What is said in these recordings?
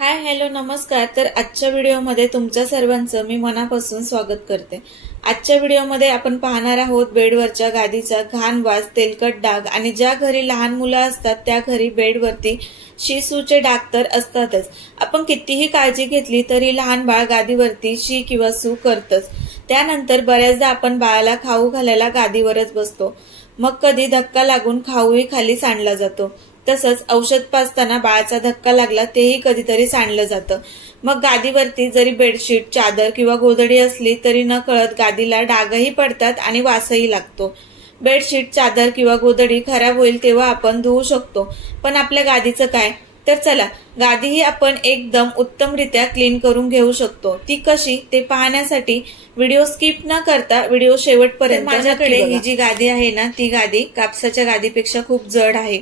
Hi hello नमस्कार। तर आजच्या व्हिडिओमध्ये तुमच्या सर्वांचं मी मनापासून स्वागत करते। आजच्या व्हिडिओमध्ये आपण पाहणार आहोत बेडवरच्या गादीचा घाण वास, तेलकट डाग आणि ज्या घरी लहान मुलं असतात त्या घरी बेडवरती शी सूचे डाग तर असतातच। आपण कितीही काळजी घेतली तरी लहान बाळ गादीवरती शी किंवा सू करतच। त्यानंतर बऱ्याचदा आपण बाळाला खाऊ घालायला गादीवरच बसतो, मग कधी धक्का लागून खाऊही खाली सांडला जातो। तसंच औषध पाजताना बाळाचा धक्का लागला तेही कधीतरी सांडलं जातं। मग गादीवरती जरी बेडशीट, चादर किंवा गोधडी असली तरी नकळत गादीला डागही पडतात आणि वासही लागतो। बेडशीट, चादर किंवा गोधडी खराब होईल तेव्हा आपण धुवू शकतो, पण आपल्या गादीचं काय? तर चला, गादीही आपण एकदम उत्तमरित्या क्लीन करून घेऊ शकतो। ती कशी ते पाहण्यासाठी व्हिडिओ स्किप न करता व्हिडिओ शेवटपर्यंत। माझ्याकडे ही जी गादी आहे ना, ती गादी कापसाच्या गादीपेक्षा खूप जड आहे।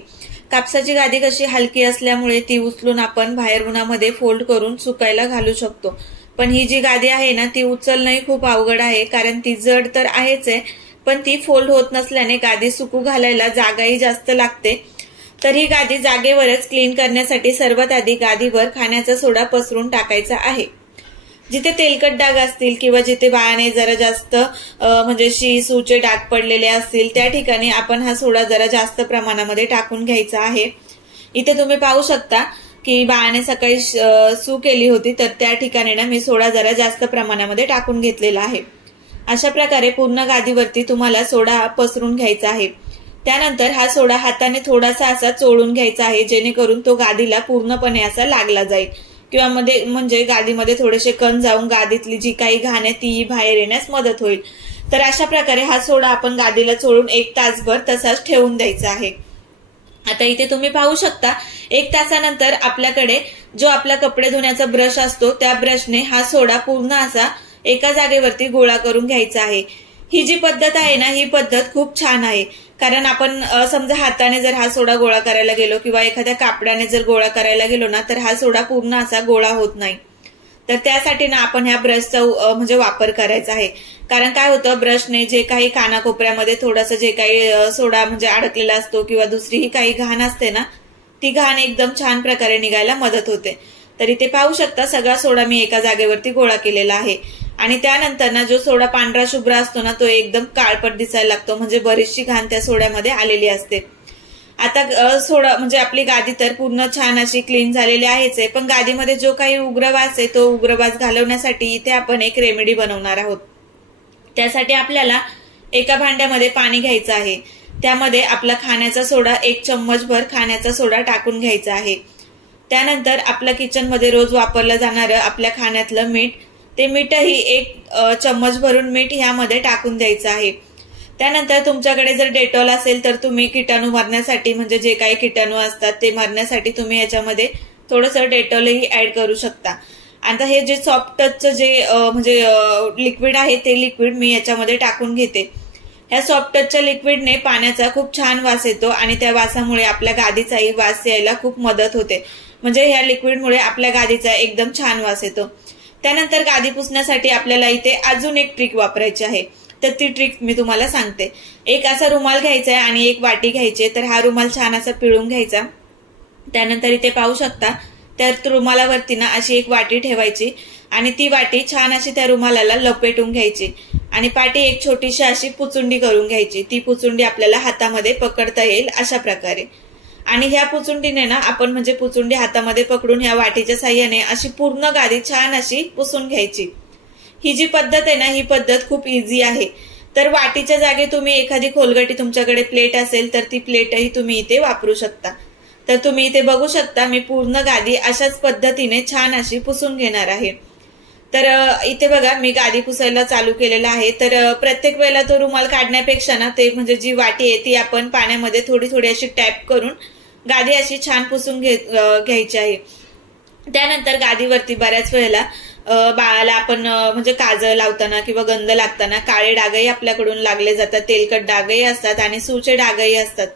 कापसाची गादी कशी हलकी असल्यामुळे ती उचलून आपण बाहेर उन्हामध्ये फोल्ड करून सुकायला घालू शकतो, पण ही जी गादी आहे ना ती उचलणंही खूप अवघड आहे, कारण ती जड तर आहेच आहे, पण ती फोल्ड होत नसल्याने गादी सुकू घालायला जागाही जास्त लागते। तर ही गादी जागेवरच क्लीन करण्यासाठी सर्वात आधी गादीवर खाण्याचा सोडा पसरून टाकायचा आहे। जिथे तेलकट डाग असतील किंवा जिथे बाळाने जरा जास्त म्हणजे शी सूचे डाग पडलेले असतील त्या ठिकाणी आपण हा सोडा जरा जास्त प्रमाणामध्ये टाकून घ्यायचा आहे। इथे तुम्ही पाहू शकता की बाळाने सकाळी सू केली होती, तर त्या ठिकाणी ना मी सोडा जरा जास्त प्रमाणामध्ये टाकून घेतलेला आहे। अशा प्रकारे पूर्ण गादीवरती तुम्हाला सोडा पसरून घ्यायचा आहे। त्यानंतर हा सोडा हाताने थोडासा असा चोळून घ्यायचा आहे, जेणेकरून तो गादीला पूर्णपणे असा लागला जाईल किंवा मध्ये म्हणजे गादीमध्ये थोडेसे कण जाऊन गादीतली जी काही घाण आहे ती बाहेर येण्यास मदत होईल। तर अशा प्रकारे हा सोडा आपण गादीला चोळून 1 तासभर तसाच ठेवून द्यायचा आहे। आता इथे तुम्ही पाहू शकता 1 तासानंतर आपल्याकडे जो आपला कपडे धुण्याचा ब्रश असतो त्या ब्रशने हा सोडा पूर्ण असा एका जागेवरती गोळा करून घ्यायचा आहे। ही जी पद्धत आहे ना, ही पद्धत खूप छान आहे, कारण आपण समजा हाताने जर हा सोडा गोळा करायला गेलो किंवा एखाद्या कापडाने जर गोळा करायला गेलो ना, तर हा सोडा पूर्ण असा गोळा होत नाही। तर त्यासाठी ना आपण ह्या ब्रशचा म्हणजे वापर करायचा आहे, कारण काय होतं, ब्रशने जे काही कानाकोपऱ्यामध्ये थोडंसं जे काही सोडा म्हणजे अडकलेला असतो किंवा दुसरीही काही घाण असते ना, ती घाण एकदम छान प्रकारे निघायला मदत होते। तर इथे पाहू शकता सगळा सोडा मी एका जागेवरती गोळा केलेला आहे आणि त्यानंतर ना जो सोडा पांढरा शुभ्र असतो ना तो एकदम काळपट दिसायला लागतो, म्हणजे बरीचशी घाण त्या सोड्यामध्ये आलेली असते। आता सोडा म्हणजे आपली गादी तर पूर्ण छान अशी क्लीन झालेली आहेच आहे, पण गादीमध्ये जो काही उग्रवास आहे तो उग्रवास घालवण्यासाठी इथे आपण एक रेमेडी बनवणार आहोत। त्यासाठी आपल्याला एका भांड्यामध्ये पाणी घ्यायचं आहे, त्यामध्ये आपला खाण्याचा सोडा 1 चम्मचभर खाण्याचा सोडा टाकून घ्यायचा आहे। त्यानंतर आपल्या किचनमध्ये रोज वापरलं जाणारं आपल्या खाण्यातलं मीठ, ते मीठही 1 चम्मच भरून मीठ ह्यामध्ये टाकून द्यायचं आहे। त्यानंतर तुमच्याकडे जर डेटॉल असेल तर तुम्ही किटाणू मारण्यासाठी म्हणजे जे काही किटाणू असतात ते मारण्यासाठी तुम्ही याच्यामध्ये थोडंसं डेटॉलही ऍड करू शकता। आता हे जे सॉफ्ट टचचं जे म्हणजे लिक्विड आहे ते लिक्विड मी याच्यामध्ये टाकून घेते। ह्या सॉफ्ट टचच्या लिक्विडने पाण्याचा खूप छान वास येतो आणि त्या वासामुळे आपल्या गादीचाही वास यायला खूप मदत होते, म्हणजे ह्या लिक्विडमुळे आपल्या गादीचा एकदम छान वास येतो। त्यानंतर गादी पुसण्यासाठी आपल्याला इथे अजून एक ट्रिक वापरायची आहे, तर ती ट्रिक मी तुम्हाला सांगते। एक असा रुमाल घ्यायचा आहे आणि एक वाटी घ्यायची, तर हा रुमाल छान असा पिळून घ्यायचा। त्यानंतर इथे पाहू शकता त्या रुमालावरती ना अशी एक वाटी ठेवायची आणि ती वाटी छान अशी त्या रुमालाला लपेटून घ्यायची आणि पाठी एक छोटीशी अशी पुचुंडी करून घ्यायची। ती पुचुंडी आपल्याला हातामध्ये पकडता येईल अशा प्रकारे, आणि ह्या पुचुंडीने ना आपण म्हणजे पुचुंडी हातामध्ये पकडून ह्या वाटीच्या साह्याने अशी पूर्ण गादी छान अशी पुसून घ्यायची। ही जी पद्धत आहे ना, ही पद्धत खूप इझी आहे। तर वाटीच्या जागी तुम्ही एखादी खोलगटी तुमच्याकडे प्लेट असेल तर ती प्लेटही तुम्ही इथे वापरू शकता। तर तुम्ही इथे बघू शकता मी पूर्ण गादी अशाच पद्धतीने छान अशी पुसून घेणार आहे। तर इथे बघा मी गादी पुसायला चालू केलेलं आहे। तर प्रत्येक वेळेला तो रुमाल काढण्यापेक्षा ना ते म्हणजे जी वाटी आहे ती आपण पाण्यामध्ये थोडी थोडी अशी टॅप करून गादी अशी छान पुसून घ्यायची आहे। त्यानंतर गादीवरती बऱ्याच वेळेला बाळाला आपण म्हणजे काजळ लावताना किंवा गंध लागताना काळे डागही आपल्याकडून लागले जातात, तेलकट डागही असतात आणि सूचे डागही असतात।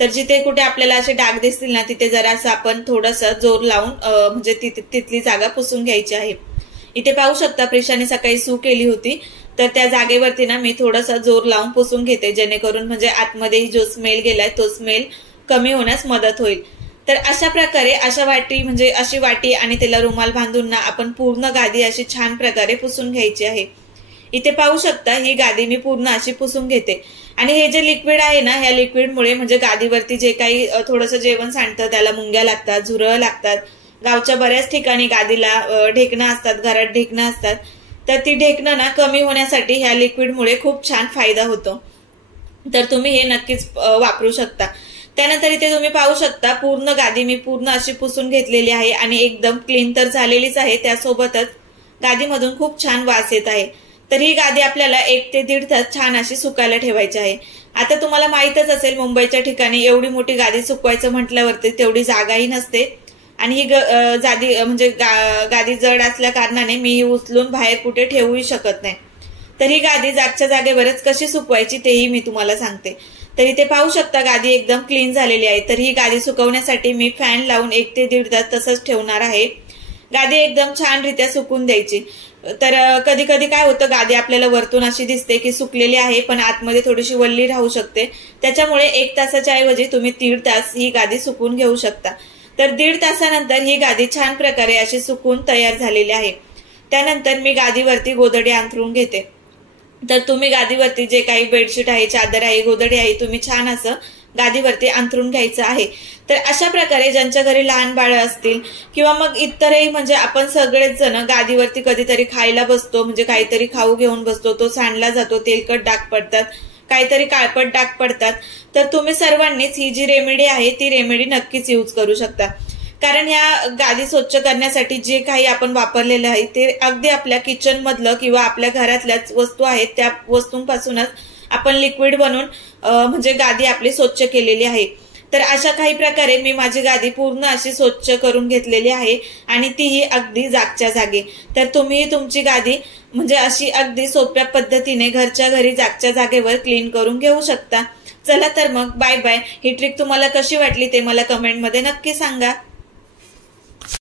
तर जिथे कुठे आपल्याला असे डाग दिसतील ना तिथे जरासं आपण थोडंसं जोर लावून म्हणजे तिथली जागा पुसून घ्यायची आहे। इथे पाहू शकता प्रिशाने सकाळी सू केली होती, तर त्या जागेवरती ना मी थोडासा जोर लावून पुसून घेते, जेणेकरून म्हणजे आतमध्ये जो स्मेल गेलाय तो स्मेल कमी होण्यास मदत होईल। तर अशा प्रकारे अशा वाटी म्हणजे अशी वाटी आणि त्याला रुमाल बांधून ना आपण पूर्ण गादी अशी छान प्रकारे पुसून घ्यायची आहे। इथे पाहू शकता ही गादी मी पूर्ण अशी पुसून घेते आणि हे जे लिक्विड आहे ना, ह्या लिक्विडमुळे म्हणजे गादीवरती जे काही थोडंसं जेवण सांडतं त्याला मुंग्या लागतात, झुरळ लागतात। गावच्या बऱ्याच ठिकाणी गादीला ढेकणं असतात, घरात ढेकणं असतात, तर ती ढेकणं ना कमी होण्यासाठी ह्या लिक्विडमुळे खूप छान फायदा होतो। तर तुम्ही हे नक्कीच वापरू शकता। त्यानंतर इथे तुम्ही पाहू शकता पूर्ण गादी मी पूर्ण अशी पुसून घेतलेली आहे आणि एकदम क्लीन तर झालेलीच आहे, त्यासोबतच गादीमधून खूप छान वास येत आहे। तर ही गादी आपल्याला 1 ते 1.5 तास छान अशी सुकायला ठेवायची आहे। आता तुम्हाला माहितच असेल मुंबईच्या ठिकाणी एवढी मोठी गादी सुकवायचं म्हटल्यावरती तेवढी जागाही नसते आणि ही गादी जड असल्या कारणाने मी ही उचलून बाहेर कुठे ठेवूही शकत नाही। तर ही गादी जागच्या जागेवरच कशी सुकवायची तेही मी तुम्हाला सांगते। तर इथे पाहू शकता गादी एकदम क्लीन झालेली आहे। तर ही गादी सुकवण्यासाठी मी फॅन लावून 1 ते 1.5 तास तसंच ठेवणार आहे। गादी एकदम छानरित्या सुकून द्यायची। तर कधी कधी काय होतं, गादी आपल्याला वरतून अशी दिसते की सुकलेली आहे पण आतमध्ये थोडीशी वल्ली राहू शकते, त्याच्यामुळे 1 तासाच्या ऐवजी तुम्ही 1.5 तास ही गादी सुकून घेऊ शकता। तर 1.5 तासानंतर ही गादी छान प्रकारे अशी सुकून तयार झालेली आहे। त्यानंतर मी गादीवरती गोधडी अंथरून घेते। तर तुम्ही गादीवरती जे काही बेडशीट आहे, चादर आहे, गोधडी आहे, तुम्ही छान असं गादीवरती अंथरून घ्यायचं आहे। तर अशा प्रकारे ज्यांच्या घरी लहान बाळ असतील किंवा मग इतरही म्हणजे आपण सगळेच जण गादीवरती कधीतरी खायला बसतो, म्हणजे काहीतरी खाऊ घेऊन बसतो, तो सांडला जातो, तेलकट डाग पडतात, काहीतरी काळपट डाग पडतात, तर तुम्ही सर्वांनीच ही जी रेमेडी आहे ती रेमेडी नक्कीच यूज करू शकता। कारण ह्या गादी स्वच्छ करण्यासाठी जे काही आपण वापरलेलं आहे ते अगदी आपल्या किचन मधलं किंवा आपल्या घरातल्याच वस्तू आहेत त्या वस्तूंपासूनच आपण लिक्विड बनवून म्हणजे गादी आपली स्वच्छ केलेली आहे। तर अशा काही प्रकारे मी माझी गादी पूर्ण अशी स्वच्छ करून घेतलेली आहे आणि तीही अगदी जागच्या जागी। तर तुम्ही तुमची गादी म्हणजे अशी अगदी सोप्या पद्धतीने घरच्या घरी जागच्या जागेवर क्लीन करून घेऊ शकता। चला तर मग बाय बाय। ही ट्रिक तुम्हाला कशी वाटली ते मला कमेंटमध्ये नक्की सांगा।